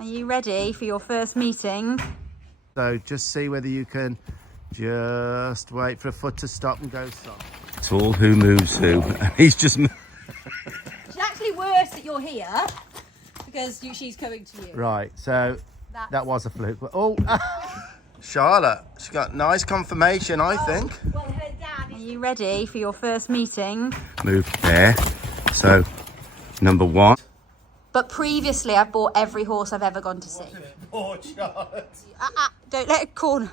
Are you ready for your first meeting? So just see whether you can just wait for a foot to stop and go stop. It's all who moves who. He's just... It's actually worse that you're here because she's coming to you. Right, so that was a fluke. Oh, Charlotte, she got nice confirmation, I think. Well, her dad. Are you ready for your first meeting? Move there. So, number one. But previously, I've bought every horse I've ever gone to see. Oh, Charlotte. Don't let it corner.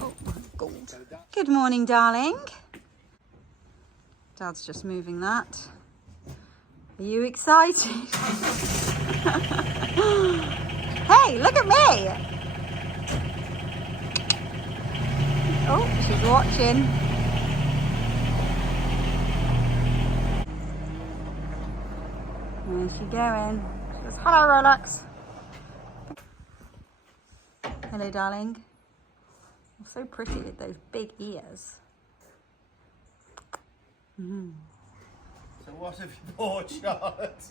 Oh my God. Good morning, darling. Dad's just moving that. Are you excited? Hey, look at me. Oh, she's watching. Where's she going? She goes, hello, Rolex. Hello, darling. You're so pretty with those big ears. Mm. So what have you bought, Charlotte?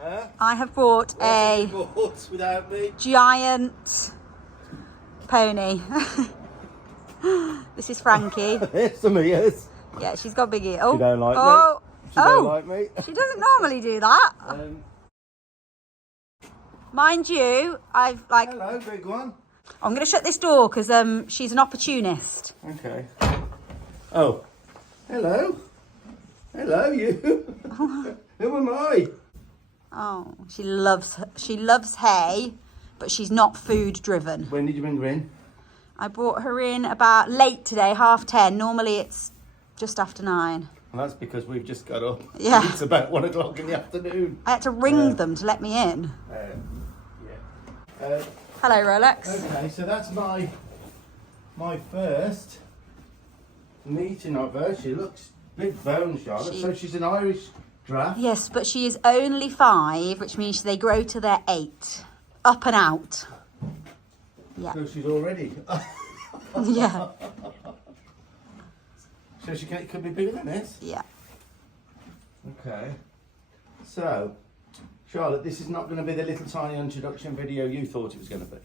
Huh? I have bought a bought without me? giant pony. This is Frankie. There's some ears. Yeah, she's got big ears. Oh, She don't like oh, me. She don't like me. She doesn't normally do that. Mind you, I've like. Hello, big one. I'm going to shut this door because she's an opportunist. Okay. Oh, hello. Hello, you. Who am I? Oh, she loves hay, but she's not food driven. When did you bring her in? I brought her in about late today, 10:30. Normally it's just after 9. Well, that's because we've just got up. Yeah. It's about 1 o'clock in the afternoon. I had to ring them to let me in. Yeah. Hello, Rolex. Okay, so that's my first meeting of her. She looks big bone, Charlotte. So she's an Irish draft. Yes, but she is only 5, which means they grow to their 8. Up and out. Yeah. So she's already. Yeah. So it could be bigger than this. Yeah. Okay. So, Charlotte, this is not going to be the little tiny introduction video you thought it was going to be.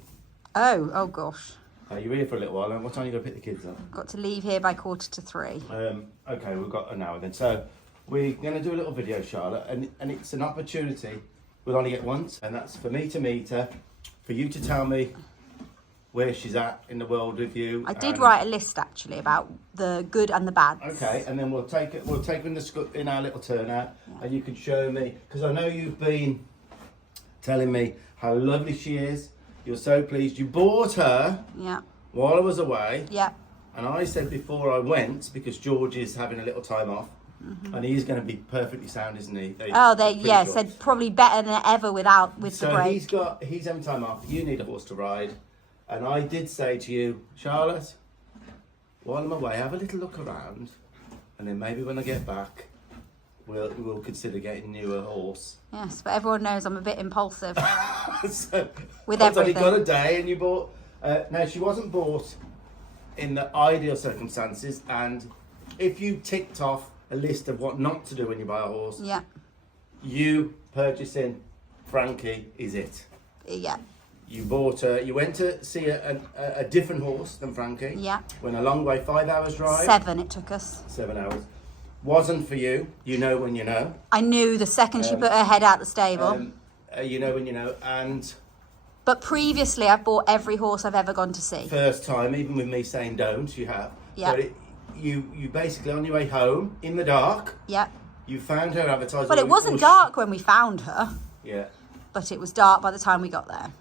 Oh gosh. You're here for a little while, and what time are you going to pick the kids up? Got to leave here by 2:45. Okay, we've got an hour then. So, we're going to do a little video, Charlotte, and it's an opportunity. We'll only get once, and that's for me to meet her, for you to tell me where she's at in the world with you. I did write a list actually about the good and the bad. Okay, and then we'll take her in our little turnout, and you can show me, because I know you've been telling me how lovely she is. You're so pleased. You bought her while I was away. Yeah. And I said before I went, because George is having a little time off, and he's going to be perfectly sound, isn't he? Said probably better than ever with the break. So he's having time off. You need a horse to ride. And I did say to you, Charlotte, while I'm away, have a little look around, and then maybe when I get back, we'll consider getting you a horse. Yes, but everyone knows I'm a bit impulsive with I've everything. only got a day, and you bought. Now she wasn't bought in the ideal circumstances, and if you ticked off a list of what not to do when you buy a horse, you purchasing Frankie is it. Yeah. You bought her. You went to see a different horse than Frankie. Yeah. Went a long way, 5 hours drive. 7 it took us. 7 hours. Wasn't for you. You know when you know. I knew the second she put her head out the stable. You know when you know. And but previously, I've bought every horse I've ever gone to see. First time, even with me saying don't, you have. Yeah. But you basically on your way home in the dark. Yeah. You found her advertised. Well, it wasn't dark when we found her. Yeah. But it was dark by the time we got there.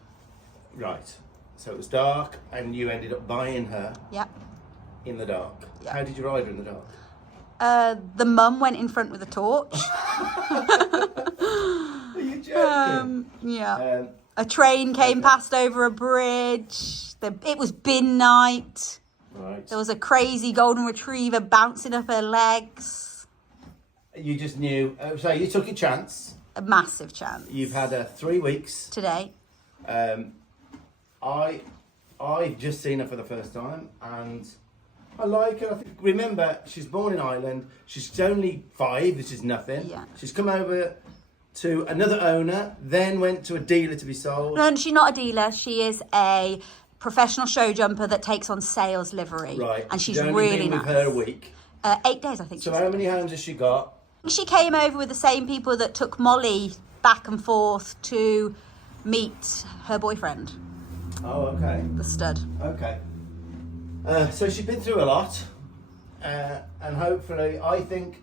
Right. So it was dark, and you ended up buying her. Yeah. In the dark. Yeah. How did you ride her in the dark? The mum went in front with a torch. Are you joking? Yeah. A train came past over a bridge. It was bin night. Right. There was a crazy golden retriever bouncing up her legs. You just knew. So you took a chance. A massive chance. You've had her 3 weeks. Today. I've just seen her for the first time, and I like her. Remember, she's born in Ireland. She's only 5. This is nothing. Yeah. She's come over to another owner, then went to a dealer to be sold. No, she's not a dealer. She is a professional show jumper that takes on sales livery. Right. And she's only really been nice. with her a week. 8 days, I think. So how many homes has she got? She came over with the same people that took Molly back and forth to meet her boyfriend. Oh, okay. The stud. Okay. So she's been through a lot, and hopefully, I think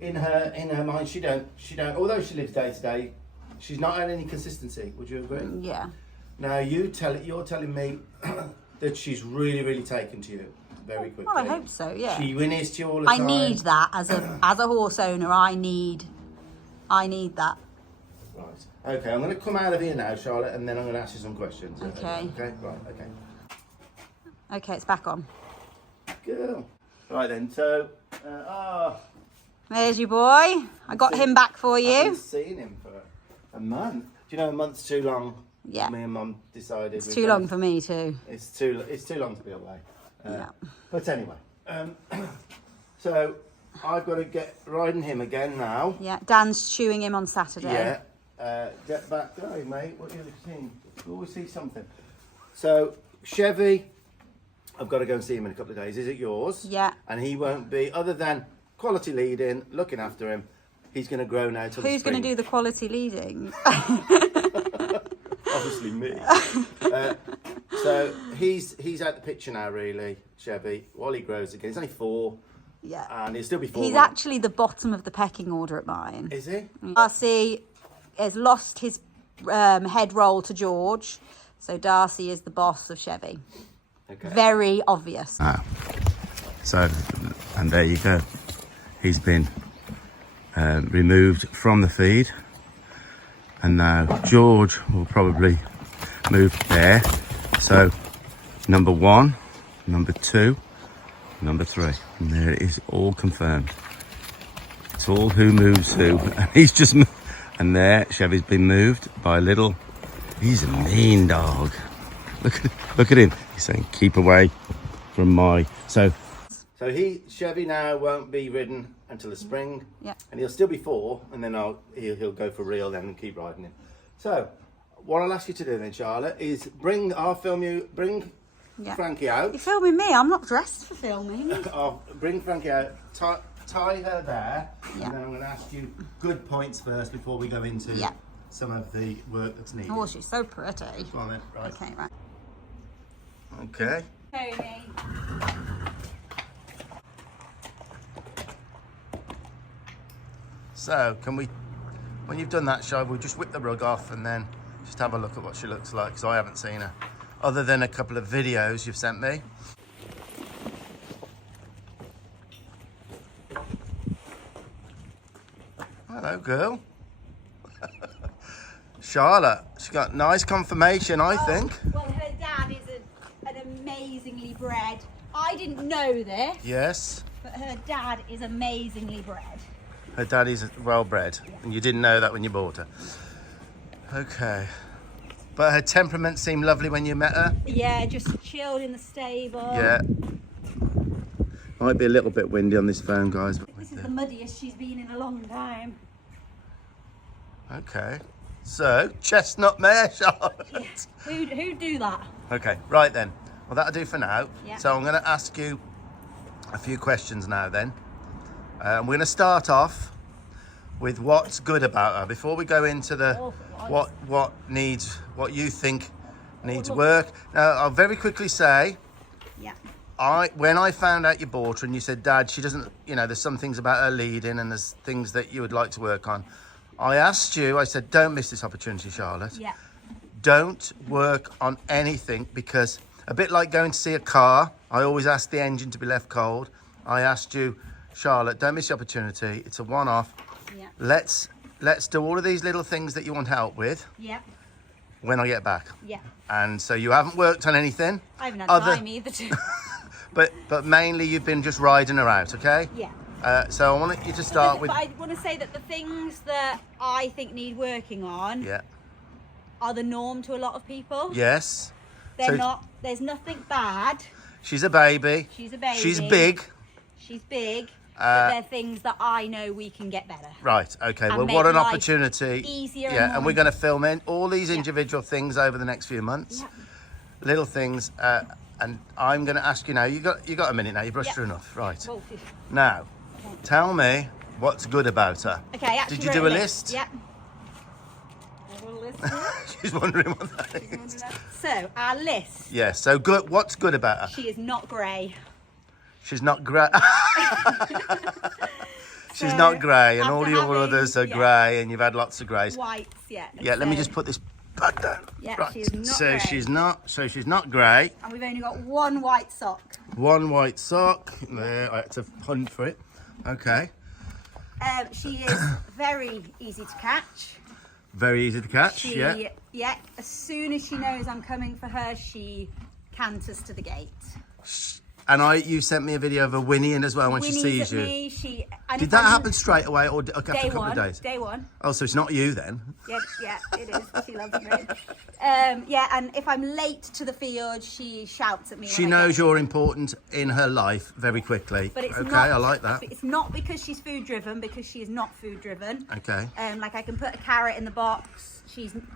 in her mind, she don't. Although she lives day to day, she's not had any consistency. Would you agree? Yeah. Now you're telling me that she's really, really taken to you very quickly. Well, I hope so. Yeah. She whinnies to you all the I time. need that as a horse owner. I need that. Right. Okay. I'm going to come out of here now, Charlotte, and then I'm going to ask you some questions. Okay. Okay. Right. Okay. Okay, it's back on. Girl. Right then. So. There's your boy. I got him back for I you. haven't seen him for a month. Do you know a month's too long? Yeah. Me and Mum decided. It's too long for me too. It's too long to be away. Yeah. But anyway, so I've got to get riding him again now. Yeah. Dan's shoeing him on Saturday. Yeah. Get back. Hey mate, what are you seeing? You always see something. So Chevy, I've got to go and see him in a couple of days. Is it yours? Yeah. And he won't be, other than quality leading, looking after him. He's going to grow now till Who's the going to spring. do the quality leading? Obviously me. So he's out the picture now, really, Chevy. While he grows again, he's only 4, Yeah. and he'll still be 4. He's actually the bottom of the pecking order at mine. Is he? Darcy has lost his head roll to George, so Darcy is the boss of Chevy. Okay. Very obvious. So, and there you go. He's been removed from the feed, and now George will probably move there. So, number 1, number 2, number 3, and there it is, all confirmed. It's all who moves who, and he's just, and there Chevy's been moved by a little. He's a mean dog. Look at him. He's saying, keep away from my. So Chevy now won't be ridden until the spring. Yeah. And he'll still be 4, and then he'll go for real then and keep riding him. So what I'll ask you to do then, Charlotte, is bring Yeah. Frankie out. You're filming me. I'm not dressed for filming. I'll bring Frankie out, tie her there, Yeah. and then I'm going to ask you good points first before we go into Yeah. some of the work that's needed. Oh, she's so pretty. Go on then, right. Okay, right. Okay. Tony. So, when you've done that, shall we just whip the rug off and then just have a look at what she looks like, because I haven't seen her, other than a couple of videos you've sent me. Hello, girl. Charlotte, she got nice confirmation, I think. Well, her dad is an amazingly bred. I didn't know this, Yes, but her dad is amazingly bred. her daddy's well bred, and you didn't know that when you bought her. Okay. But her temperament seemed lovely when you met her. Yeah, just chilled in the stable. Yeah. Might be a little bit windy on this phone, guys. But This is the muddiest she's been in a long time. okay. So, chestnut mare, Charlotte. Who'd do that? Okay, right then. Well, that'll do for now. Yeah. So I'm going to ask you a few questions now then. We're going to start off with what's good about her before we go into the what you think needs work. Now, I'll very quickly say, Yeah. when I found out you bought her and you said, Dad, she doesn't, there's some things about her leading and there's things that you would like to work on. I asked you, I said, don't miss this opportunity, Charlotte. Yeah. Don't work on anything, because a bit like going to see a car, I always ask the engine to be left cold. I asked you, Charlotte, don't miss the opportunity. It's a one-off. Yeah. Let's do all of these little things that you want help with Yeah. when I get back. Yeah. And so you haven't worked on anything. I haven't had Other- time either to. But mainly you've been just riding her out, okay? Yeah. So I want you to start with... But I want to say that the things that I think need working on Yeah. are the norm to a lot of people. Yes. They're So- not. There's nothing bad. She's a baby. She's a baby. She's big. She's big. but they're things that I know we can get better. Right, okay. And Well, make what an life opportunity. easier Yeah, and and we're going to film in all these individual things over the next few months. Yeah. Little things. And I'm going to ask you now, you got a minute now, you brushed her enough. Right. Well, Now, tell me what's good about her. okay, I actually Did you wrote do a list? Yeah. She's wondering what that is. So, our list. Yeah, so good. What's good about her? She is not grey. She's not grey. She's not grey, and all after your having- others are grey, and you've had lots of greys. Whites, yeah. Yeah, let me So- just put this back down. Yeah, right. she is not so grey. she's not grey. And we've only got one white sock. One white sock. There, I had to hunt for it. Okay. She is very easy to catch. Very easy to catch. Yeah. As soon as she knows I'm coming for her, she canters to the gate. And you sent me a video of her whinnying as well when she Whinnies sees at you. me, Did that happen straight away or after a Day couple one. of days? Day one. Oh, so it's not you then? Yeah, it is. She loves me. Yeah, and if I'm late to the field, she shouts at me. She when I knows get you're important in her life very quickly. But it's okay, not, I like that. It's not because she's food driven, because she is not food driven. Okay. Like I can put a carrot in the box,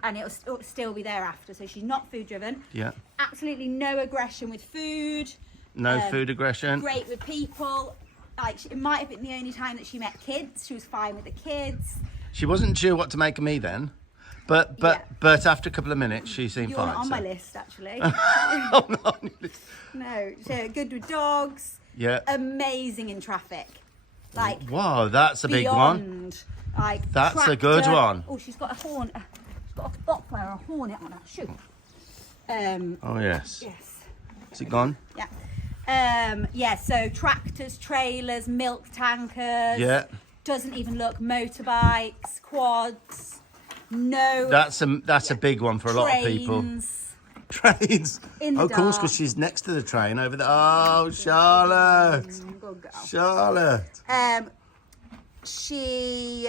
and it'll still be there after. So she's not food driven. Yeah. Absolutely no aggression with food. No food aggression. Great with people. Like it might have been the only time that she met kids. She was fine with the kids. She wasn't sure what to make of me then, but after a couple of minutes she seemed You're fine. not on so. my list, actually. Oh, no. No, so good with dogs. Yeah. Amazing in traffic. Like Wow, that's a big one. beyond, like That's a good tractor. one. Oh, she's got a horn. She's got a botfly or a hornet on her shoe. Oh yes. Yes. Is it gone? Yeah. Yeah. So tractors, trailers, milk tankers. Yeah. Doesn't even look motorbikes, quads. No. That's a big one for a lot of people. Trains. In the of course, dark. because she's next to the train over there. Oh, Charlotte. Good girl. Charlotte. She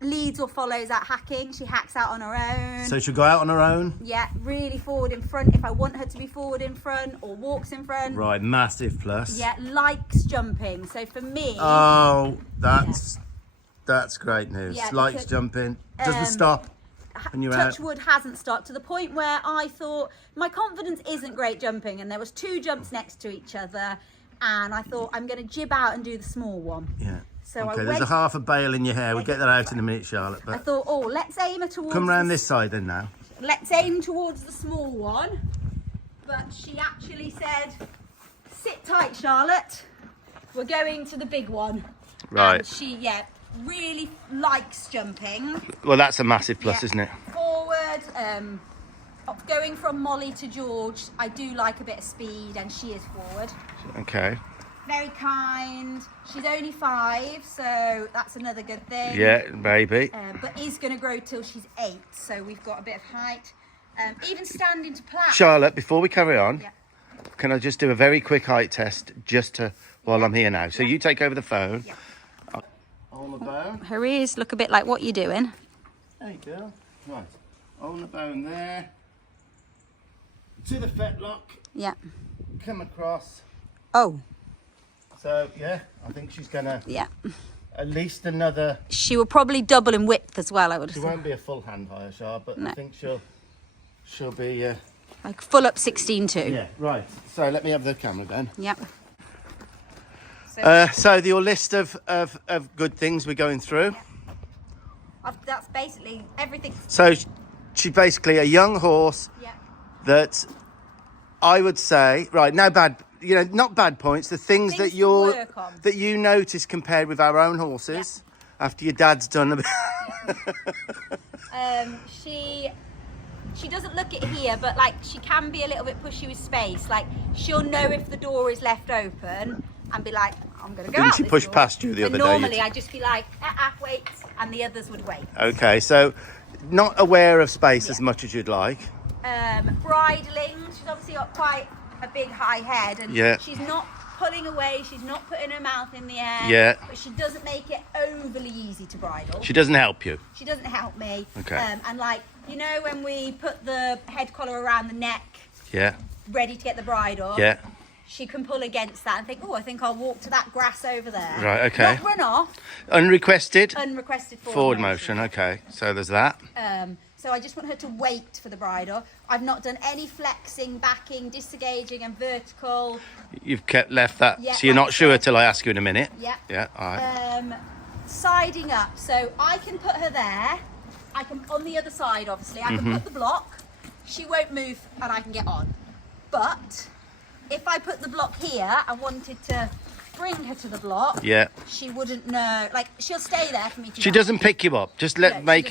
leads or follows out hacking. She hacks out on her own. So she'll go out on her own? Yeah, really forward in front if I want her to be forward in front, or walks in front. Right, massive plus. Yeah, likes jumping. So for me, Oh, that's great news. Yeah, Likes because, jumping. Doesn't stop when you're out. Touchwood hasn't stopped to the point where I thought my confidence isn't great jumping, and there was 2 jumps next to each other, and I thought I'm going to jib out and do the small one. Yeah. So Okay, I there's a went, half a bale in your hair. We'll get that out in a minute, Charlotte. I But thought, oh, let's aim her towards. come round this side then now. Let's aim towards the small one. But she actually said, "Sit tight, Charlotte. We're going to the big one." Right. And she, really likes jumping. Well, that's a massive plus, Yeah. isn't it? Forward. Going from Molly to George, I do like a bit of speed, and she is forward. Okay. Very kind. She's only 5, so that's another good thing. Yeah, baby. But is going to grow till she's 8, so we've got a bit of height. Even standing to plough. Charlotte, before we carry on, Yeah. can I just do a very quick height test while I'm here now? So you take over the phone. Yeah. On the bone. Her ears look a bit like what you're doing. There you go. Right. On the bone there. To the fetlock. Yeah. Come across. Oh, So, yeah, I think she's going to yeah. at least another... She will probably double in width as well, I would She have said. won't be a full hand higher, Charlotte, but No. I think she'll be... Like full up 16 too. Yeah, right. So let me have the camera then. Yep. So your list of good things we're going through. That's basically everything. So she's basically a young horse Yeah. that I would say, right, no bad, not bad points, the things Things that to work on. that you notice compared with our own horses after your dad's done a bit. She doesn't look it here, but like she can be a little bit pushy with space. Like she'll know if the door is left open and be like, I'm gonna go Didn't out she this push door. past you the And other day? normally I'd just be like, wait, and the others would wait. Okay, so not aware of space as much as you'd like. Bridling, she's obviously got quite a big high head, and she's not pulling away, she's not putting her mouth in the air, but she doesn't make it overly easy to bridle. She doesn't help you. She doesn't help me. Okay. And like, when we put the head collar around the neck, Yeah. ready to get the bride off, Yeah. she can pull against that and think, oh, I think I'll walk to that grass over there. Right, okay. Not run off. Unrequested? Unrequested Forward motion, okay. So there's that. So I just want her to wait for the bridle. I've not done any flexing, backing, disengaging and vertical. You've left that, so you're not sure till I ask you in a minute? Yeah. Yeah, all right. Siding up, so I can put her there. I can, on the other side obviously, I can put the block. She won't move and I can get on. But if I put the block here and wanted to bring her to the block, she wouldn't know. Like, she'll stay there for me to She doesn't pick you up. Just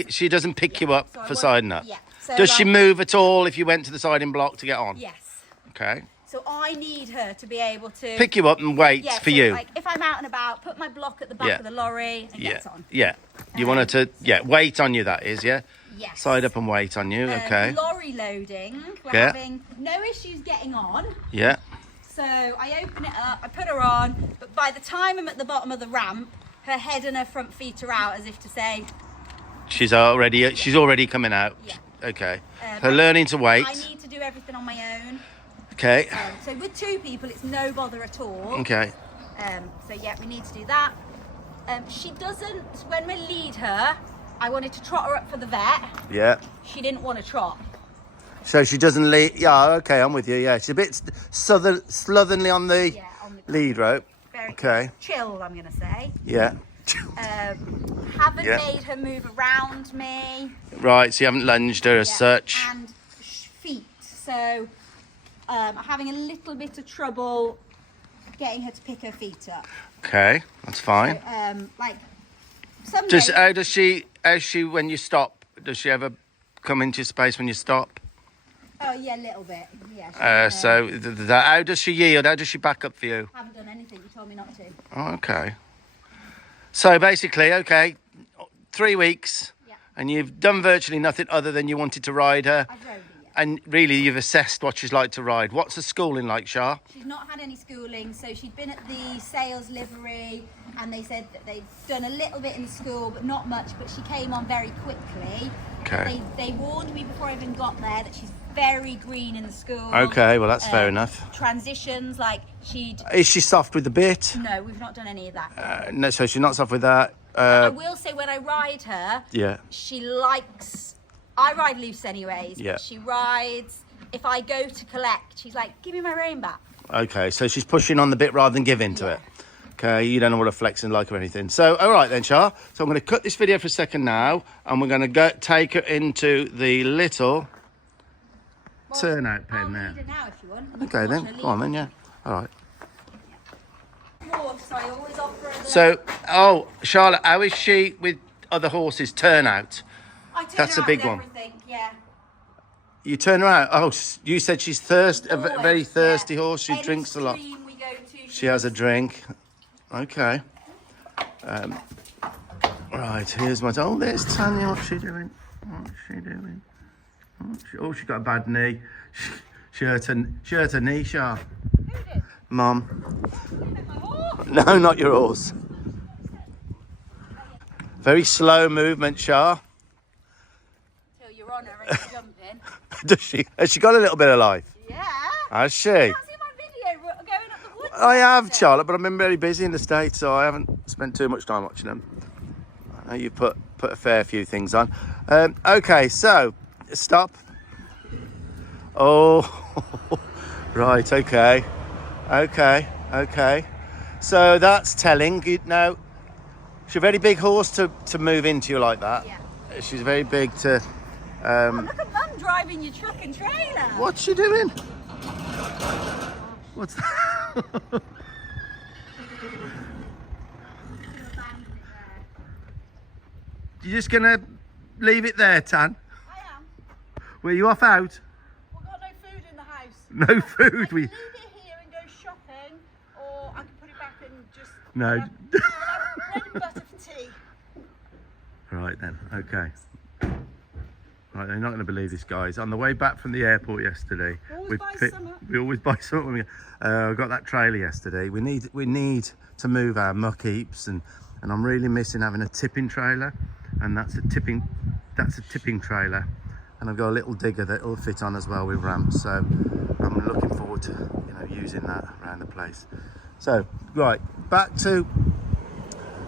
she doesn't pick you up for siding up. Yeah. So does she move at all if you went to the siding block to get on? Yes. Okay. So I need her to be able to pick you up and wait for you. Like, if I'm out and about, put my block at the back of the lorry and gets on. Yeah. You want her to wait on you, that is, yeah? Yes. Side up and wait on you, okay. Lorry loading, we're having no issues getting on. Yeah. So I open it up, I put her on, but by the time I'm at the bottom of the ramp, her head and her front feet are out, as if to say... She's already coming out. Yeah. Okay. Her learning to wait. I need to do everything on my own. Okay. So with 2 people, it's no bother at all. Okay. So yeah, we need to do that. She doesn't, when we lead her, I wanted to trot her up for the vet. Yeah. She didn't want to trot. So she doesn't lead. Yeah, okay, I'm with you. Yeah, she's a bit slovenly on the lead rope. Very chilled, I'm going to say. Yeah. Haven't made her move around me. Right, so you haven't lunged her as such. And feet. So I'm having a little bit of trouble getting her to pick her feet up. Okay, that's fine. So, like, some how does she when you stop? Does she ever come into space when you stop? Oh yeah, a little bit. Yeah. So how does she yield? How does she back up for you? I haven't done anything. You told me not to. Oh, okay. So basically, 3 weeks, and you've done virtually nothing other than you wanted to ride her. I've rode her, And really, you've assessed what she's like to ride. What's the schooling like, Shah? She's not had any schooling, so she'd been at the sales livery, and they said that they'd done a little bit in school, but not much. But she came on very quickly. Okay. They warned me before I even got there that she's very green in the school. Okay, well that's fair enough. Transitions, like Is she soft with the bit? No, we've not done any of that. No, so she's not soft with that. I will say when I ride her, she likes. I ride loose anyways. Yeah. She rides. If I go to collect, she's like, "Give me my rein back." Okay, so she's pushing on the bit rather than giving to it. Okay, you don't know what a flexing like or anything. So, all right then, Shah. So I'm going to cut this video for a second now, and we're going to take her into the little turnout pen there. Lead her now if you want. Okay then, go on then, yeah. All right. So I always offer her So, Charlotte, how is she with other horses? Turnout. That's a big one. Yeah. You turn her out. Oh, you said she's a very thirsty horse. She drinks a lot. We go to, she has a drink. Okay. Right, here's my... Oh, there's Tanya. What's she doing? Oh, she got a bad knee. She hurt her knee, Shah. Who did? Mum. No, not your horse. Very slow movement, Shah. Till you're on her and you're jumping. Does she? Has she got a little bit of life? Yeah. Has she? You can't see my video going up the woods. I have, Charlotte, but I've been very busy in the States, so I haven't spent too much time watching them. I know you put a fair few things on. Okay, so stop. Oh, right. Okay. So that's telling. Now, she's a very big horse to move into you like that. Yeah. She's very big to. Look at Mum driving your truck and trailer. What's she doing? What's that? You're just gonna leave it there, Tan? I am. Were you off out? We've got no food in the house. No food. I can leave it here and go shopping, or I can put it back and just. No. Have bread and butter for tea. Right then. Okay. Right, they're not going to believe this, guys. On the way back from the airport yesterday, we always buy something when we got that trailer yesterday. We need to move our muck heaps, and I'm really missing having a tipping trailer, and that's a tipping trailer, and I've got a little digger that will fit on as well with ramps. So I'm I'm looking forward to, you know, using that around the place. So, right, back to...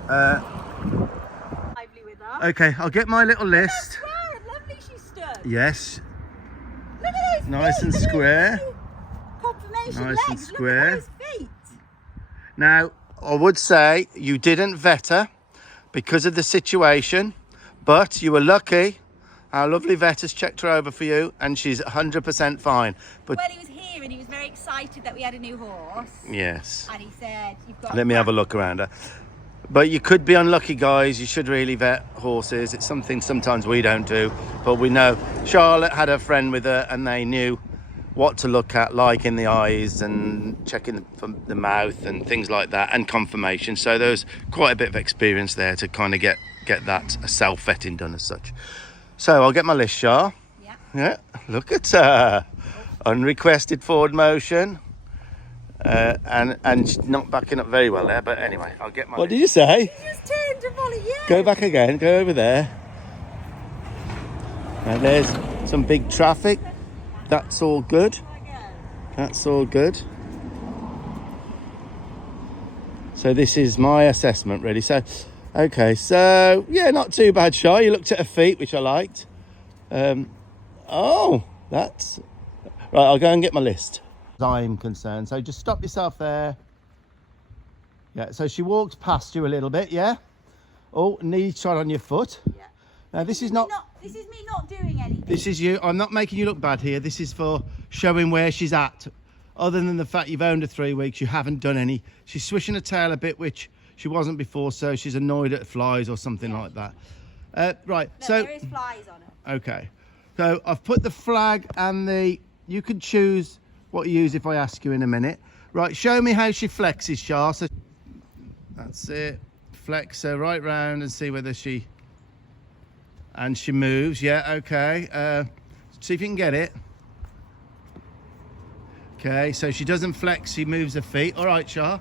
Lively with her. okay, I'll get my little list. Square and lovely she stood. Yes, Look at those nice feet. and Look at square. those confirmation Nice legs. and Look square. at those feet. Now, I would say you didn't vet her because of the situation, but you were lucky. Our lovely vet has checked her over for you and she's 100% fine. But Well, he was here and he was very excited that we had a new horse. yes, And he said, "You've got." let me have a look around her. But you could be unlucky, guys. You should really vet horses. It's something sometimes we don't do, but we know. Charlotte had a friend with her and they knew what to look at, like in the eyes and checking the mouth and things like that, and confirmation. So there's quite a bit of experience there to kind of get that self-vetting done as such. So I'll get my list, Char. Yeah. Yeah, look at her. Unrequested forward motion. And she's not backing up very well there, but anyway, I'll get my... What did you say? He just turned to volley you. Go back again, go over there. Now there's some big traffic. That's all good. That's all good. So this is my assessment, really. So, okay, so yeah, not too bad, Shah. You looked at her feet, which I liked. Oh, that's right. I'll go and get my list. I'm concerned. So just stop yourself there. Yeah. So she walked past you a little bit. Yeah. Oh, knee shot on your foot. Yeah. Now this is not. This is me not doing anything. This is you. I'm not making you look bad here. This is for showing where she's at. Other than the fact you've owned her 3 weeks, you haven't done any. She's swishing her tail a bit, which she wasn't before, so she's annoyed at flies or something like that. Right. No, so there is flies on it. okay. So I've put the flag and the. You can choose what you use if I ask you in a minute. Right. Show me how she flexes, Char. So that's it. Flex her right round and see whether she. And she moves, yeah, okay. See if you can get it. Okay, so she doesn't flex, she moves her feet. All right, Char.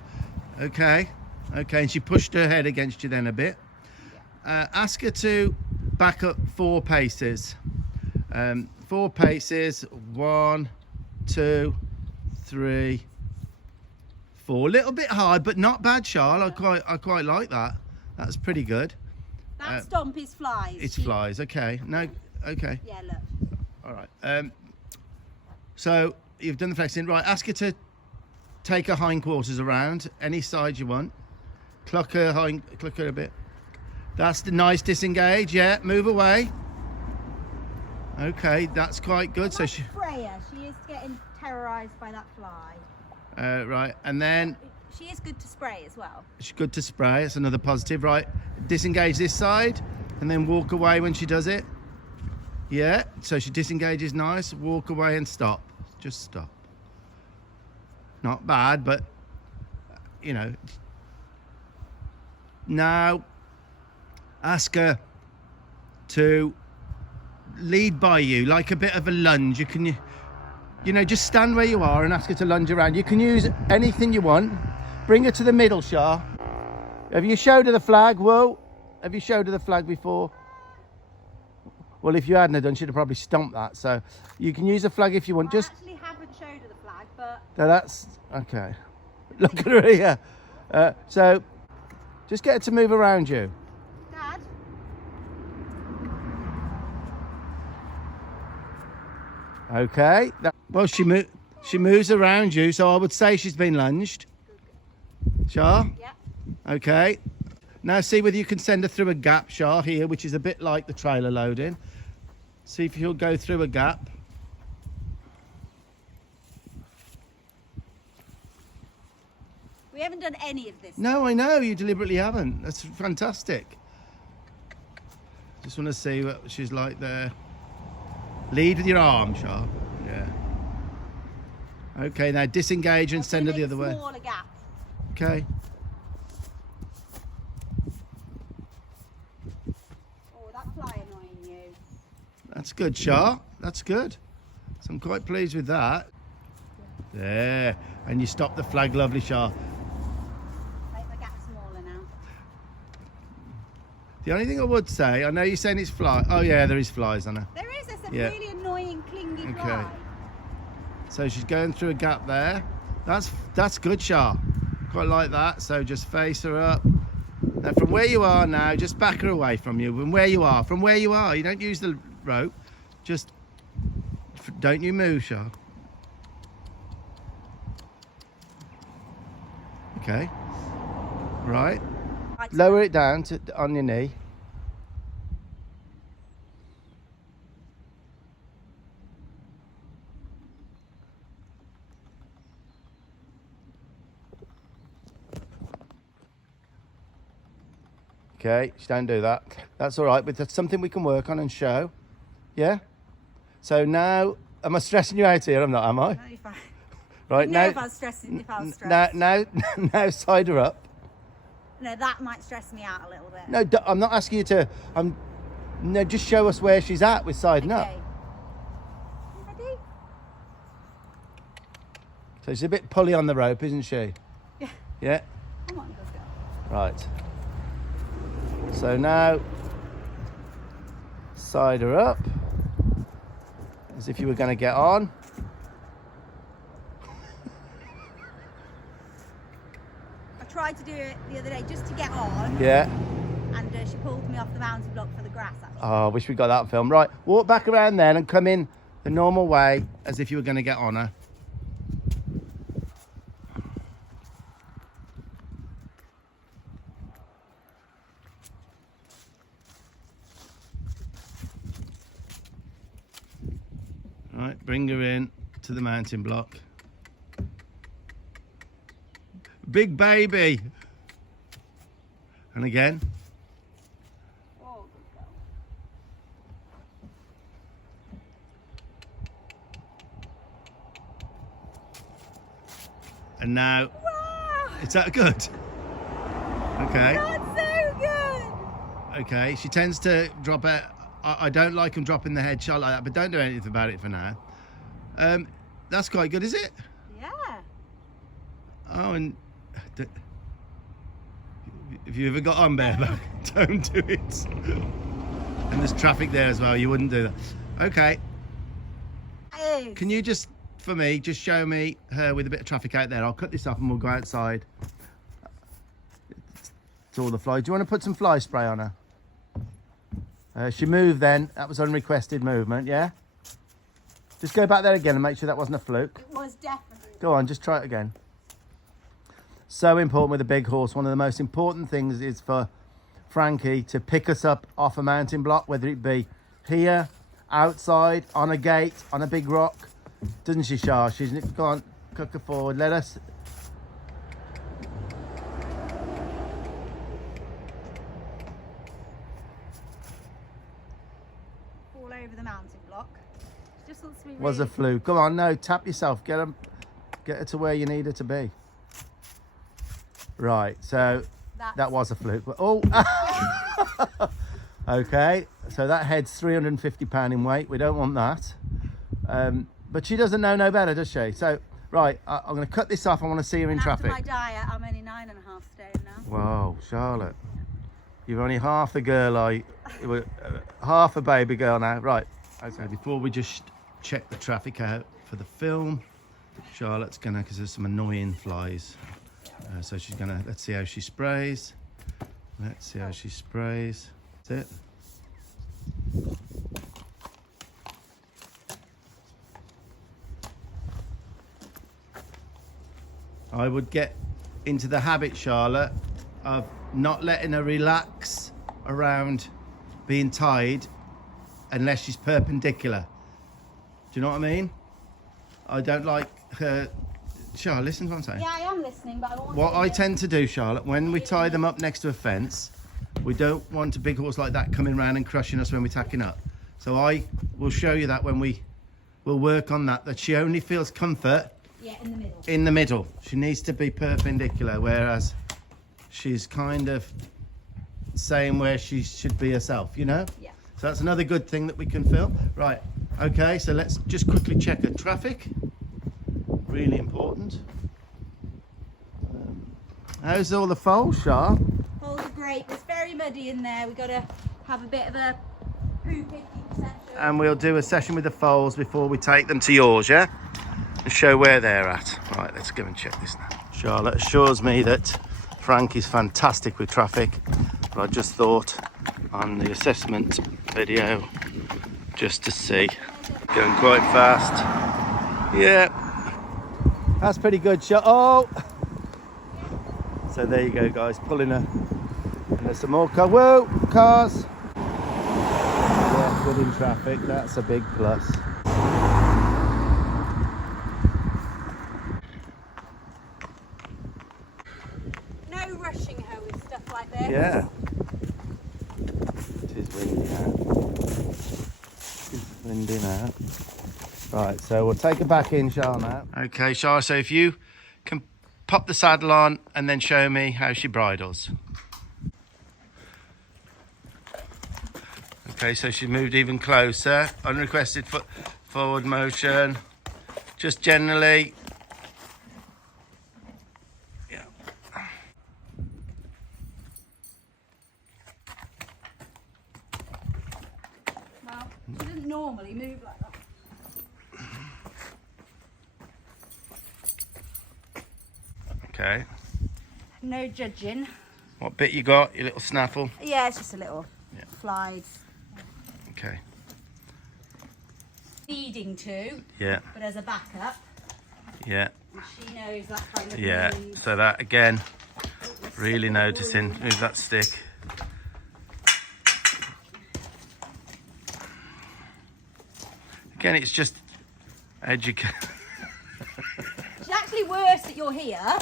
Okay, okay, and she pushed her head against you then a bit. Ask her to back up 4 paces. 4 paces, 1, 2, 3, 4. A little bit hard, but not bad, Char. I quite like that. That's pretty good. That stomp is flies. It's flies. Okay. No. Okay. Yeah, look. All right. So you've done the flexing. Right. Ask her to take her hindquarters around any side you want. Cluck her a bit. That's the nice disengage. Yeah. Move away. Okay. That's quite good. So she. Freya, she is getting terrorised by that fly. Right. And then. She is good to spray as well. She's good to spray. It's another positive. Right. Disengage this side and then walk away when she does it. Yeah. So she disengages nice. Walk away and stop. Just stop. Not bad, but you know. Now ask her to lead by you, like a bit of a lunge. You can, you know, just stand where you are and ask her to lunge around. You can use anything you want. Bring her to the middle, Shah. Have you showed her the flag? Whoa. Have you showed her the flag before? Well, if you hadn't done, she'd have probably stomped that. So you can use the flag if you want. I actually haven't showed her the flag, but... No, that's... Okay. Look at her here. So just get her to move around you. Dad? Okay. Well, she moves around you, so I would say she's been lunged. Shah? Yeah. Okay. Now see whether you can send her through a gap, Shah, here, which is a bit like the trailer loading. See if you'll go through a gap. We haven't done any of this. No, I know, you deliberately haven't. That's fantastic. Just want to see what she's like there. Lead with your arm, Shah. Yeah. Okay, now disengage and send her the other way. Smaller gap. Okay. Oh, that fly annoying you. That's good, Shah. That's good. So I'm quite pleased with that. There. And you stop the flag, lovely, Shah. Make the gap smaller now. The only thing I would say, I know you're saying it's fly. Oh yeah, there is flies on her. There is. There's a Yeah. really annoying clingy Okay. fly. So she's going through a gap there. That's good, Char. Quite like that. So just face her up. Now from where you are now, just back her away from you. From where you are. You don't use the rope. Just don't you move, Char. Okay. Right. Lower it down on your knee. Okay, just don't do that. That's all right, but that's something we can work on and show. Yeah? So now, am I stressing you out here? I'm not, am I? No, you're fine. Right, No, now, if I was stressed. now side her up. No, that might stress me out a little bit. No, I'm not asking you to, no, just show us where she's at with siding up. Ready? So she's a bit pulley on the rope, isn't she? Yeah. Yeah? Come on, good girl. Right. So now, side her up, as if you were going to get on. I tried to do it the other day just to get on. Yeah. And she pulled me off the mountain block for the grass, actually. Oh, I wish we got that film. Right, walk back around then and come in the normal way, as if you were going to get on her. Right, bring her in to the mountain block. Big baby. And again. Oh, good girl. And now, Wow! is that good? Okay. That's so good! Okay, she tends to drop it. I don't like them dropping the head shot like that, but don't do anything about it for now. That's quite good, is it? Yeah. Oh, and if you ever got on bareback, don't do it. And there's traffic there as well, you wouldn't do that. Okay, can you just, for me, just show me her with a bit of traffic out there? I'll cut this off and we'll go outside. It's all the fly. Do you want to put some fly spray on her? She moved then. That was unrequested movement, yeah? Just go back there again and make sure that wasn't a fluke. It was definitely. Go on, just try it again. So important with a big horse. One of the most important things is for Frankie to pick us up off a mountain block, whether it be here, outside, on a gate, on a big rock. Doesn't she, Shah? She's, go on, cook her forward. Let us. Over the mountain block. Just wants to be Was a fluke. Come on, no, tap yourself. Get her to where you need her to be. Right, so that was a fluke. Oh, okay. So that head's 350 pound in weight. We don't want that. But she doesn't know no better, does she? So right, I'm going to cut this off. I want to see her in traffic. After my diet, I'm only 9.5 stone now. Whoa, Charlotte. You're only half the girl half a baby girl now. Right, okay, before we just check the traffic out for the film, Charlotte's gonna, because there's some annoying flies. So she's gonna, let's see how she sprays. Let's see how she sprays. That's it. I would get into the habit, Charlotte, of not letting her relax around being tied unless she's perpendicular. Do you know what I mean? I don't like her. Charlotte, listen to what I'm saying. Yeah, I am listening, but I don't want What to I tend to do, Charlotte, when we tie them up next to a fence, we don't want a big horse like that coming around and crushing us when we're tacking up. So I will show you that when we'll work on that she only feels comfort in the middle. In the middle. She needs to be perpendicular, whereas she's kind of saying where she should be herself, you know? Yeah. So that's another good thing that we can film. Right, okay, so let's just quickly check the traffic. Really important. How's all the foals, Shah? Foals are great. It's very muddy in there. We've got to have a bit of a poo picking session. And we'll do a session with the foals before we take them to yours, yeah? and show where they're at. Right, let's go and check this now. Charlotte assures me that Frank is fantastic with traffic, but I just thought on the assessment video, just to see. Going quite fast. Yeah, that's pretty good shot. Oh, so there you go, guys, pulling her. And there's some more cars. Whoa, cars. Yeah, good in traffic. That's a big plus. No rushing her with stuff like this. Yeah. It is windy now. It is windy now. Right, so we'll take her back in, Charlotte, now. Okay, Charlotte, so if you can pop the saddle on and then show me how she bridles. Okay, so she's moved even closer. Unrequested foot forward motion. Just generally. Yeah. Well, she doesn't normally move like that. Okay. No judging. What bit you got? Your little snaffle? Yeah, it's just a little Yeah. flies. Okay. Needing to, Yeah. but as a backup, Yeah. she knows that kind of Yeah. move. So that again, really noticing. Move that stick. Again, it's just educate. It's actually worse that you're here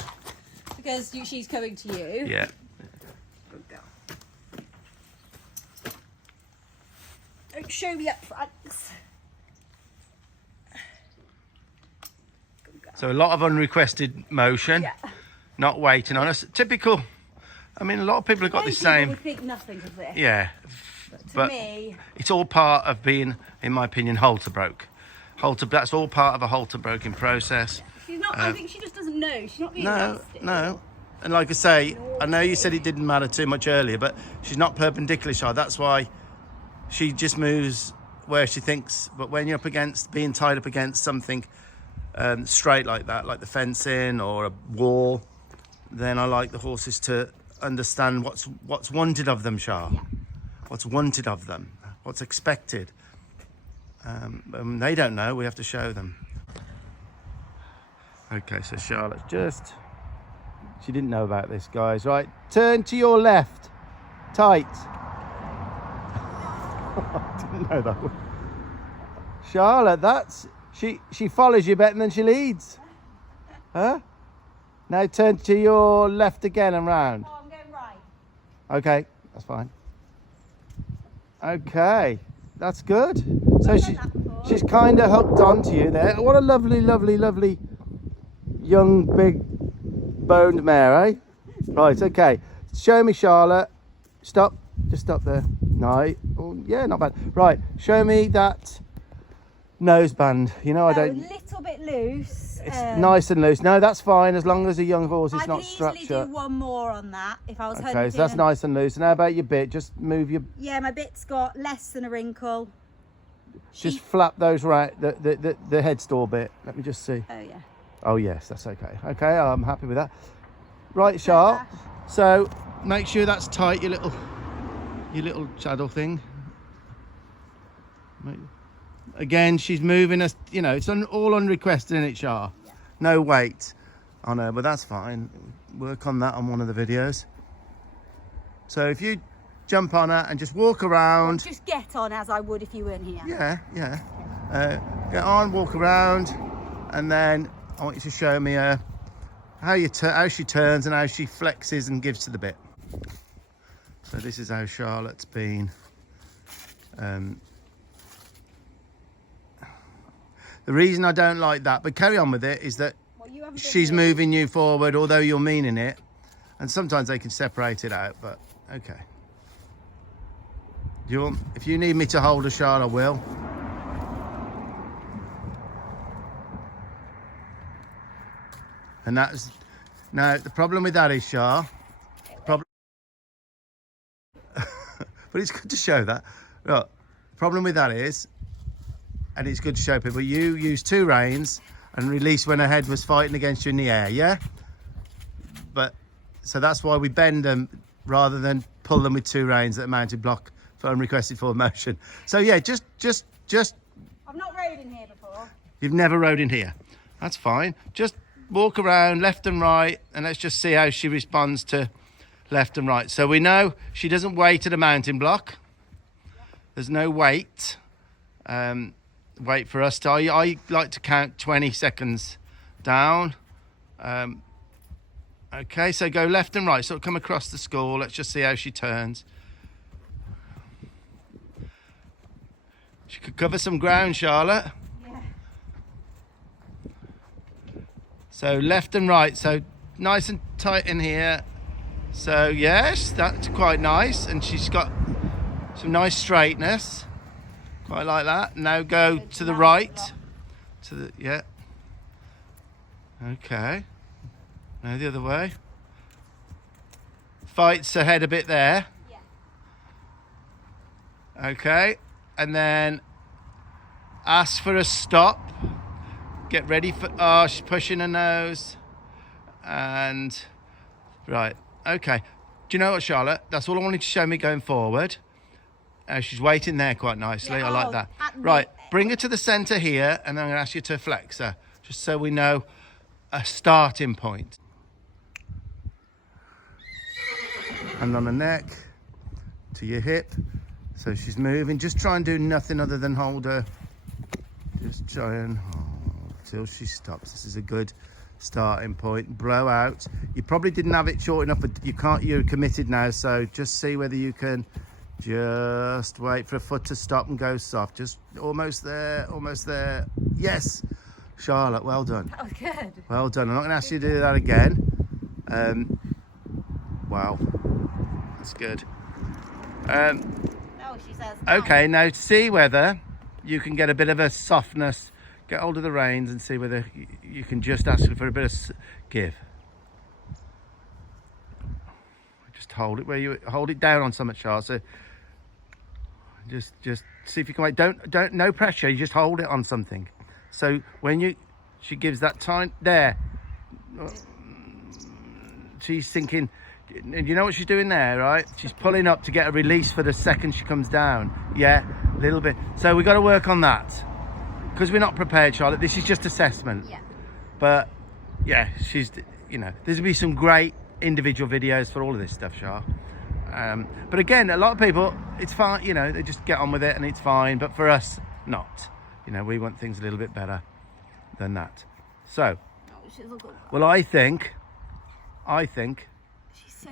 because she's coming to you. Yeah. Good girl. Don't show me up front. Good girl. So a lot of unrequested motion, Yeah. not waiting on us. Typical. I mean, a lot of people have got the Most people same. would think nothing of this. Yeah. To But me, it's all part of being, in my opinion, halter broke. That's all part of a halter broking process. she's not. I think she just doesn't know. She's not being No, nasty. no. And like I say, I know you said it didn't matter too much earlier, but she's not perpendicular shy. That's why she just moves where she thinks. But when you're being tied up against something straight like that, like the fencing or a wall, then I like the horses to understand what's wanted of them, Shah. Yeah. What's wanted of them, what's expected. They don't know, we have to show them. Okay, so Charlotte's she didn't know about this, guys. Right, turn to your left, tight. I didn't know that one. Charlotte, she follows you better than she leads. Huh? Now turn to your left again and round. Oh, I'm going right. Okay, that's fine. Okay, that's good. So she's kind of hooked onto you there. What a lovely, lovely, lovely young, big boned mare, eh? Right, okay. Show me, Charlotte. Stop. Just stop there. No. Oh, yeah, not bad. Right, show me that nose band. You know, I don't. A little bit loose. It's nice and loose. No, that's fine as long as a young horse is I not could strapped easily shut. do one more on that if I was hunting. Okay, so that's nice and loose. And how about your bit? Just move your. Yeah, my bit's got less than a wrinkle. Just flap those right. The head store bit. Let me just see. Oh yeah. Oh yes, that's okay. Okay, I'm happy with that. Right, Char. So make sure that's tight. Your little saddle thing. Again, she's moving us. You know, it's all unrequested in it, Char. Yeah. No weight on her, but that's fine. Work on that on one of the videos. So if you jump on her and just walk around. Just get on as I would if you weren't here. Yeah, yeah. Get on, walk around, and then I want you to show me how she turns and how she flexes and gives to the bit. So this is how Charlotte's been. The reason I don't like that, but carry on with it, is that she's moving you forward, although you're meaning it, and sometimes they can separate it out. But okay. If you need me to hold a Charlotte, I will. And that's now the problem with that is, Shah. But it's good to show that. Look, the problem with that is, and it's good to show people, you use two reins and release when her head was fighting against you in the air, yeah? But, so that's why we bend them rather than pull them with 2 reins at a mounted block for unrequested forward motion. So yeah, just. I've not rode in here before. You've never rode in here. That's fine. Just walk around left and right, and let's just see how she responds to left and right. So we know she doesn't wait at a mounting block. There's no wait. Wait for us to. I like to count 20 seconds down. Okay, so go left and right. So come across the school. Let's just see how she turns. She could cover some ground, Charlotte. Yeah. So left and right. So nice and tight in here. So yes, that's quite nice. And she's got some nice straightness. Quite like that. Now go to the right. To the, yeah. Okay. Now the other way. Fights ahead a bit there. Yeah. Okay. And then ask for a stop. Get ready for, oh, she's pushing her nose. And, right. Okay. Do you know what, Charlotte? That's all I wanted to show me going forward. She's waiting there quite nicely. Yeah, I like that. Right. Bring her to the centre here, and I'm going to ask you to flex her, just so we know a starting point. Hand on the neck to your hip. So she's moving. Just try and do nothing other than hold her. Just try and hold till she stops. This is a good starting point. Blow out. You probably didn't have it short enough, but you can't. You're committed now. So just see whether you can. Just wait for a foot to stop and go soft. Just almost there. Almost there. Yes, Charlotte. Well done. That was good. Well done. I'm not going to ask you to do that again. Wow, that's good. She says. Okay, now see whether you can get a bit of a softness. Get hold of the reins and see whether you can just ask for a bit of give. Just hold it where you hold it down on something, Charles. So just see if you can wait. Don't no pressure. You just hold it on something. So when she gives that time there, she's thinking. And you know what she's doing there, right? She's pulling up to get a release for the second she comes down. Yeah, a little bit. So we've got to work on that. Because we're not prepared, Charlotte. This is just assessment. Yeah. But, yeah, she's, you know, there's going to be some great individual videos for all of this stuff, Char. But again, a lot of people, it's fine, you know, they just get on with it and it's fine. But for us, not. You know, we want things a little bit better than that. So, well, I think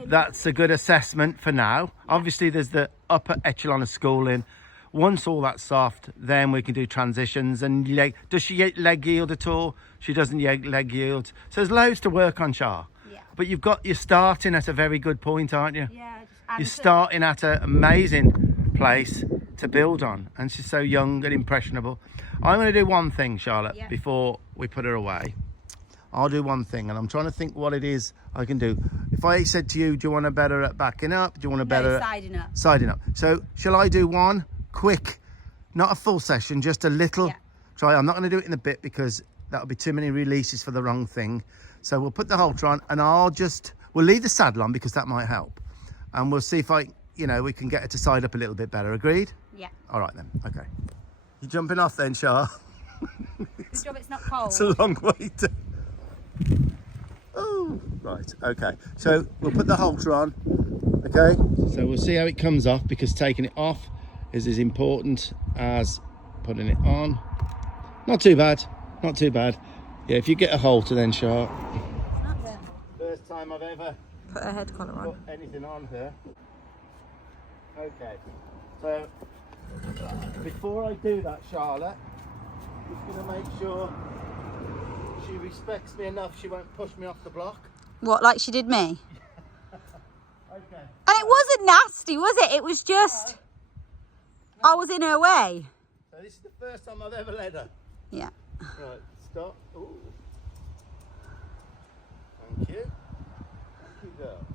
that's a good assessment for now. Yeah. Obviously, there's the upper echelon of schooling. Once all that's soft, then we can do transitions. And does she leg yield at all? She doesn't leg yield. So there's loads to work on, Char. Yeah. But you're starting at a very good point, aren't you? Yeah. You're starting at an amazing place to build on. And she's so young and impressionable. I'm going to do one thing, Charlotte, before we put her away. I'll do one thing, and I'm trying to think what it is I can do. If I said to you, do you want a better at backing up? Do you want a better at siding up? Siding up. So shall I do one quick, not a full session, just a little try? I'm not going to do it in a bit because that'll be too many releases for the wrong thing. So we'll put the halter on, and we'll leave the saddle on because that might help. And we'll see if we can get her to side up a little bit better. Agreed? Yeah. All right then. Okay. You're jumping off then, Char? Good job it's not cold. It's a long way to... Oh, right, okay. So we'll put the halter on, okay? So we'll see how it comes off because taking it off is as important as putting it on. Not too bad, not too bad. Yeah, if you get a halter then, Char. First time I've ever put a head collar on. Put anything on her. Okay, so before I do that, Charlotte, I'm just going to make sure she respects me enough she won't push me off the block. What, like she did me? Okay. And it wasn't nasty, was it? It was just... I was in her way. So this is the first time I've ever led her. Yeah. Right, stop. Ooh. Thank you. Thank you, girl.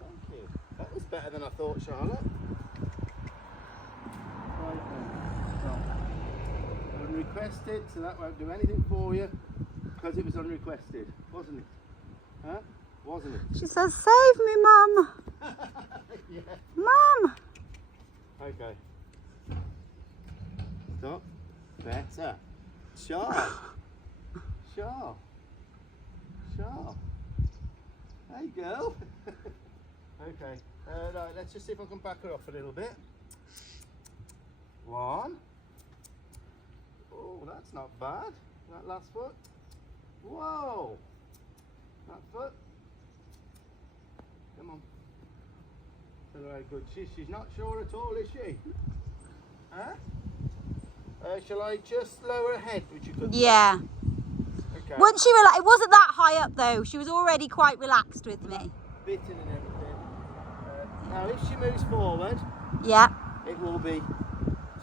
Thank you. That was better than I thought, Charlotte. Right then. Stop. Unrequested, so that won't do anything for you because it was unrequested, wasn't it? Huh? Wasn't it? She says, save me, Mum. Yeah. Mum. Okay. Stop. Better. Sharp. Sharp. Sharp. There you go. Okay. Right, let's just see if I can back her off a little bit. 1. Oh, that's not bad. That last foot. Whoa. That foot. Come on. Tell her how good she's not sure at all, is she? Huh? Shall I just lower her head, which you could? Yeah. Okay. Once she relaxed, it wasn't that high up though. She was already quite relaxed with me. Bitten and everything. Now, if she moves forward, Yeah. it will be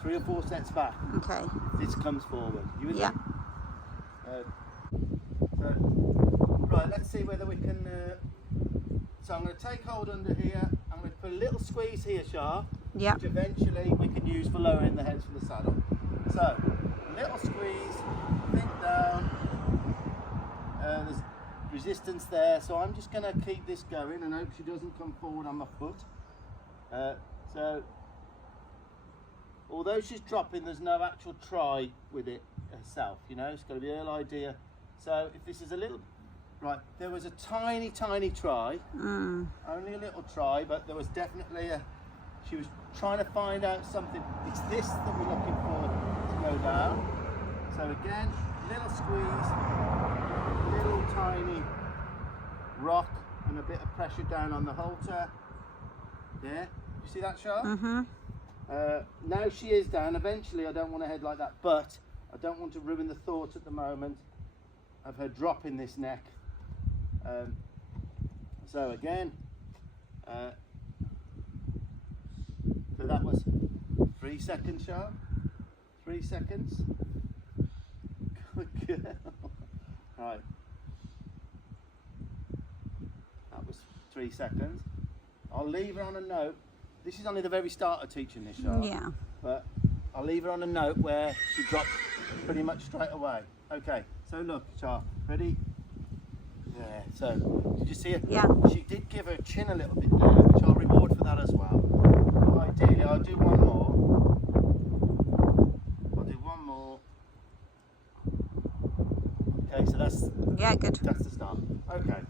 3 or 4 sets back. Okay. This comes forward. You with Yeah. me? So, right, let's see whether we can. So I'm going to take hold under here. I'm going to put a little squeeze here, Shah. Yeah. Which eventually we can use for lowering the heads from the saddle. So, a little squeeze, think down. There's resistance there, so I'm just going to keep this going and hope she doesn't come forward on my foot. So, although she's dropping, there's no actual try with it herself, you know, it's got to be her idea. So, if this is a little, right, there was a tiny try, only a little try, but there was definitely she was trying to find out something. It's this that we're looking for to go down. So again, little squeeze, little tiny rock and a bit of pressure down on the halter. There, you see that, Shah? Mm-hmm. Now she is down. Eventually I don't want her head like that, but I don't want to ruin the thought at the moment of her dropping this neck. So again, so that was 3 seconds, Shah. 3 seconds. Good girl. Right. That was 3 seconds. I'll leave her on a note. This is only the very start of teaching this, Shah. Yeah. But I'll leave her on a note where she dropped pretty much straight away. Okay. So look, Shah. Ready? Yeah. So did you see it? Yeah. She did give her chin a little bit there, which I'll reward for that as well. Ideally, I'll do one more. I'll do one more. Okay, so that's the start. Okay,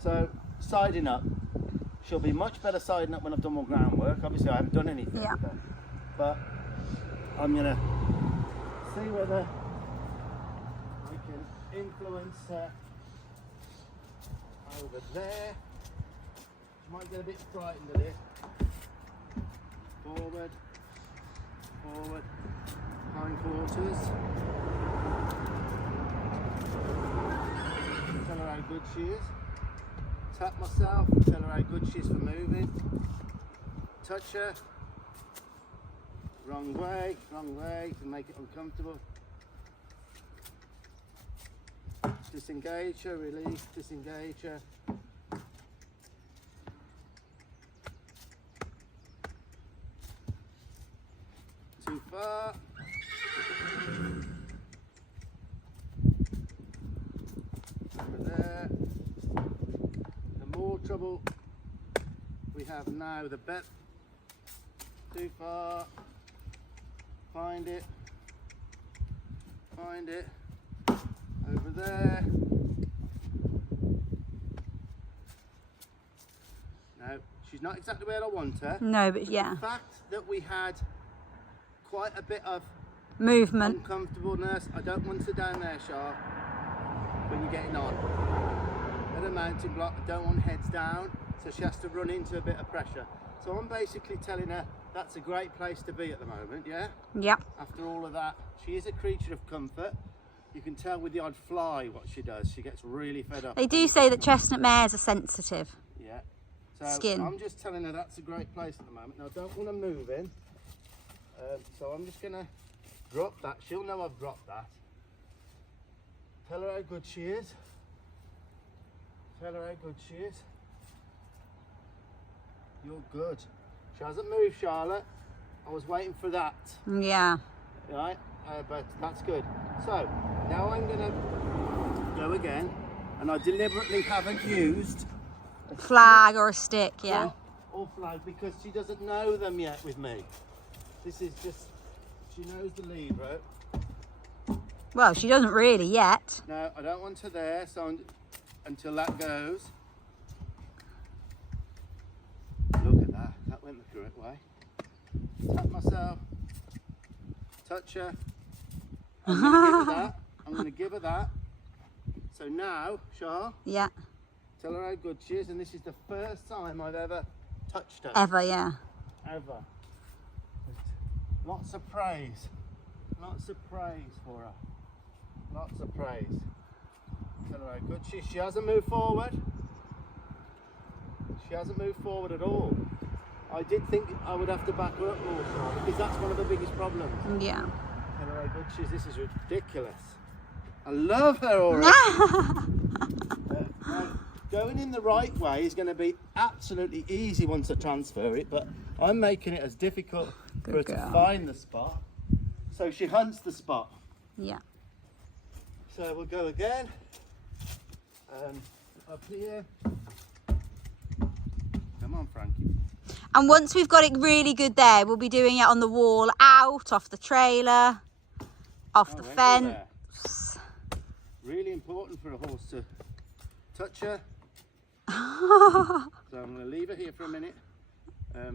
so siding up. She'll be much better siding up when I've done more groundwork. Obviously, I haven't done anything. Yeah. But I'm gonna see whether I can influence her over there. She might get a bit frightened of it. Forward, forward, hindquarters. Tell her how good she is. Tap myself, tell her how good she is for moving. Touch her. Wrong way to make it uncomfortable. Disengage her, release, disengage her. Too far. Over there. The more trouble we have now, the better. Too far. Find it. Find it. Over there. No, she's not exactly where I want her. No, but yeah. The fact that we had quite a bit of Movement. uncomfortableness. I don't want her down there, Shah, when you're getting on. At a mountain block, I don't want heads down, so she has to run into a bit of pressure. So I'm basically telling her that's a great place to be at the moment, yeah? Yep. After all of that, she is a creature of comfort. You can tell with the odd fly what she does. She gets really fed up. They do say that chestnut mares are sensitive. Yeah. So Skin. I'm just telling her that's a great place at the moment. Now I don't want to move in. So I'm just going to drop that. She'll know I've dropped that. Tell her how good she is. Tell her how good she is. You're good. She hasn't moved, Charlotte. I was waiting for that. Yeah. Right? but that's good. So now I'm going to go again, and I deliberately haven't used a flag or a stick, yeah. Or flag, because she doesn't know them yet with me. This is just, she knows the lead rope. Well, she doesn't really yet. No, I don't want her there, so until that goes. Look at that, that went the correct way. Tap myself, touch her. I'm going to give her that. I'm going to give her that. So now, Shah, Yeah. tell her how good she is, and this is the first time I've ever touched her. Ever, yeah. Ever. Lots of praise. Lots of praise for her. Lots of praise. Tell her how good she is. She hasn't moved forward. She hasn't moved forward at all. I did think I would have to back her up more, Shah, because that's one of the biggest problems. Yeah. Tell her how good she is. This is ridiculous. I love her already. Now, going in the right way is going to be absolutely easy once I transfer it, but I'm making it as difficult for her to find the spot. So she hunts the spot. Yeah. So we'll go again. Up here. Come on, Frankie. And once we've got it really good there, we'll be doing it on the wall, out, off the trailer, off the fence. Really important for a horse to touch her. So I'm going to leave her here for a minute. Tell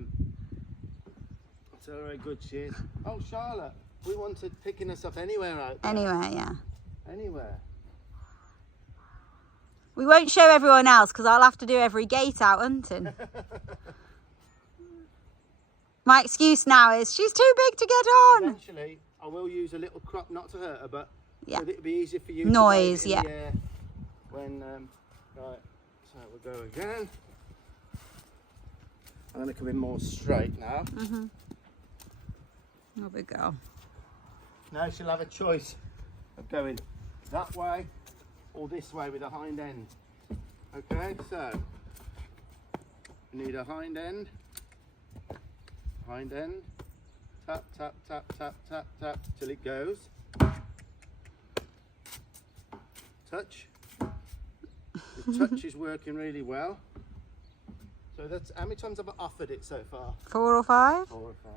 her how good she is. Oh, Charlotte, we wanted picking us up anywhere out there. Anywhere, yeah. Anywhere. We won't show everyone else because I'll have to do every gate out hunting. My excuse now is she's too big to get on. Eventually, I will use a little crop, not to hurt her, but yeah. so that it'll be easier for you Noise, to wave yeah. in the air when, right, so we'll go again. I'm going to come in more straight now. Mm-hmm. There we go. Now she'll have a choice of going that way or this way with a hind end. Okay, so we need a hind end, tap, tap, tap, tap, tap, tap, till it goes. Touch. The touch is working really well. So that's, how many times have I offered it so far? 4 or 5? 4 or 5.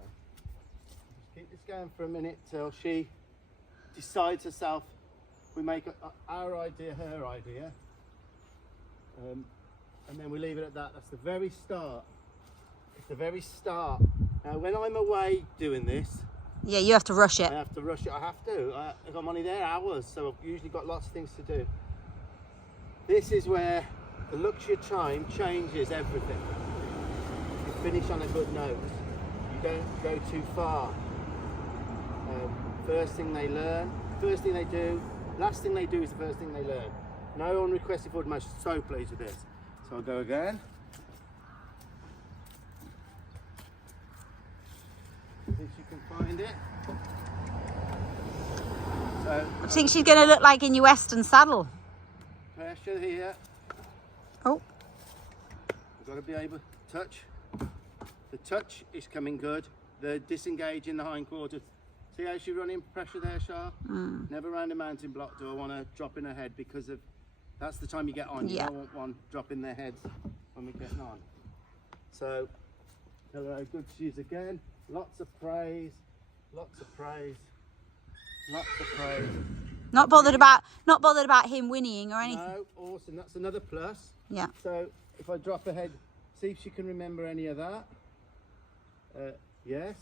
Just keep this going for a minute till she decides herself. We make our idea her idea. And then we leave it at that. That's the very start. It's the very start. Now when I'm away doing this, yeah, you have to rush it. I have to rush it. I have to. If I'm only there hours, so I've usually got lots of things to do. This is where the luxury of time changes everything. You finish on a good note. You don't go too far. First thing they learn, first thing they do, last thing they do is the first thing they learn. No unrequested forward motion. So pleased with this. So I'll go again. See if you can find it. So I think she's going to look like in your Western saddle. pressure here. Oh. We've got to be able to touch. The touch is coming good. The disengage in the hindquarters. See how she's running pressure there, Shah? Never around a mountain block do I want to drop in her head, because of that's the time you get on. You don't want one dropping their heads when we're getting on. So tell her how good she is again. Lots of praise. Lots of praise. Lots of praise. Not bothered about him whinnying or anything. No, awesome. That's another plus. Yeah. So if I drop her head, see if she can remember any of that. Yes.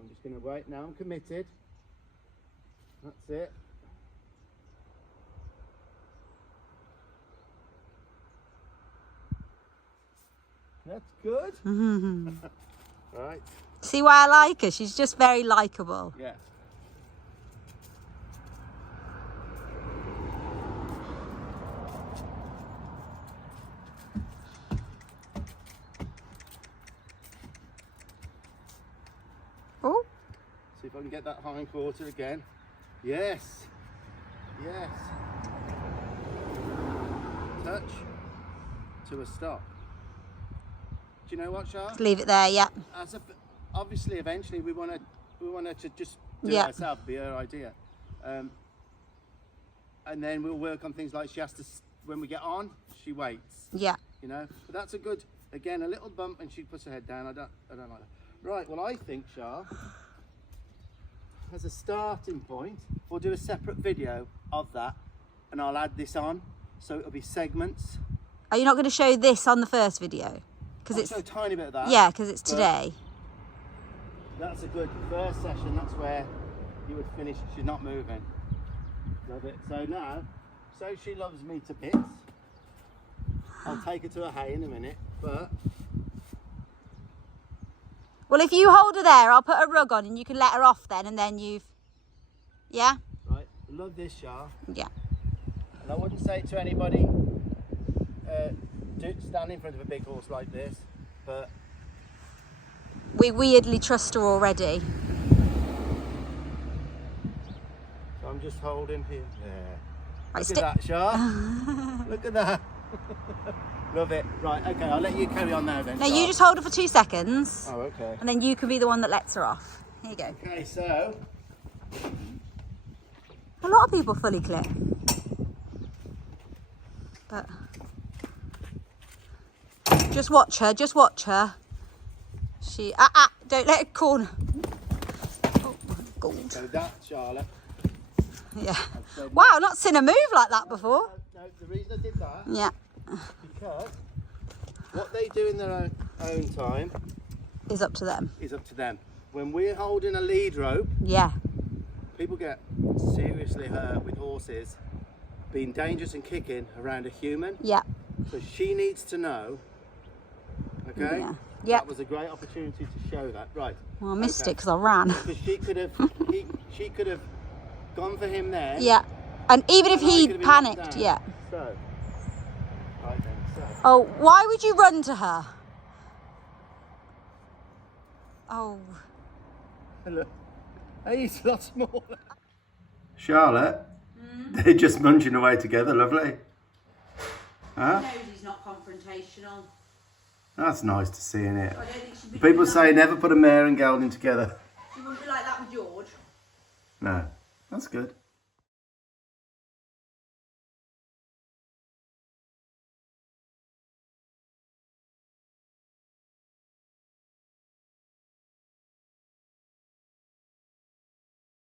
I'm just going to wait now. I'm committed. That's it. That's good. Right. See why I like her? She's just very likeable. Yeah. Oh. See if I can get that hind quarter again. Yes. Yes. Touch to a stop. you know what, Char? Leave it there, yeah. Obviously, eventually, we want her to just do it herself, be her idea. And then we'll work on things like she has to, when we get on, she waits. Yeah. You know, but that's a good, again, a little bump and she puts her head down. I don't like that. Right, well, I think, Char, as a starting point, we'll do a separate video of that and I'll add this on. So it'll be segments. Are you not going to show this on the first video? Because it's show a tiny bit of that. Yeah, because it's today. That's a good first session. That's where you would finish. She's not moving. Love it. So now, so she loves me to bits. I'll take her to a hay in a minute, but. Well, if you hold her there, I'll put a rug on and you can let her off then, and then you've. Yeah? Right. Love this, Char. Yeah. And I wouldn't say it to anybody. Stand in front of a big horse like this, but. We weirdly trust her already. So I'm just holding here. Yeah. Right, Look at that, Char. Look at that. Love it. Right, okay, I'll let you carry on now then. No, Char. you just hold her for 2 seconds. Oh, okay. And then you can be the one that lets her off. Here you go. Okay, so. A lot of people fully clip. But. Just watch her, just watch her. She. Don't let her corner. Oh my God. So that, Charlotte. Yeah. Wow, not seen her move like that before. No, the reason I did that. Yeah. Because what they do in their own time Is up to them. is up to them. When we're holding a lead rope, Yeah. people get seriously hurt with horses being dangerous and kicking around a human. Yeah. So she needs to know. Okay. Yeah. Yep. That was a great opportunity to show that. Right. Well, I missed it because I ran. Because she could have, she could have gone for him there. Yeah. And even if and I he could have been knocked panicked, down. yeah. So. Right then. So. Oh, why would you run to her? Oh. Look. Hey, he's a lot smaller. Charlotte, they're just munching away together, lovely. Huh? He knows he's not confrontational. That's nice to see, isn't it? I don't think she'd be People doing say that. never put a mare and gelding together. She wouldn't be like that with George. No, that's good.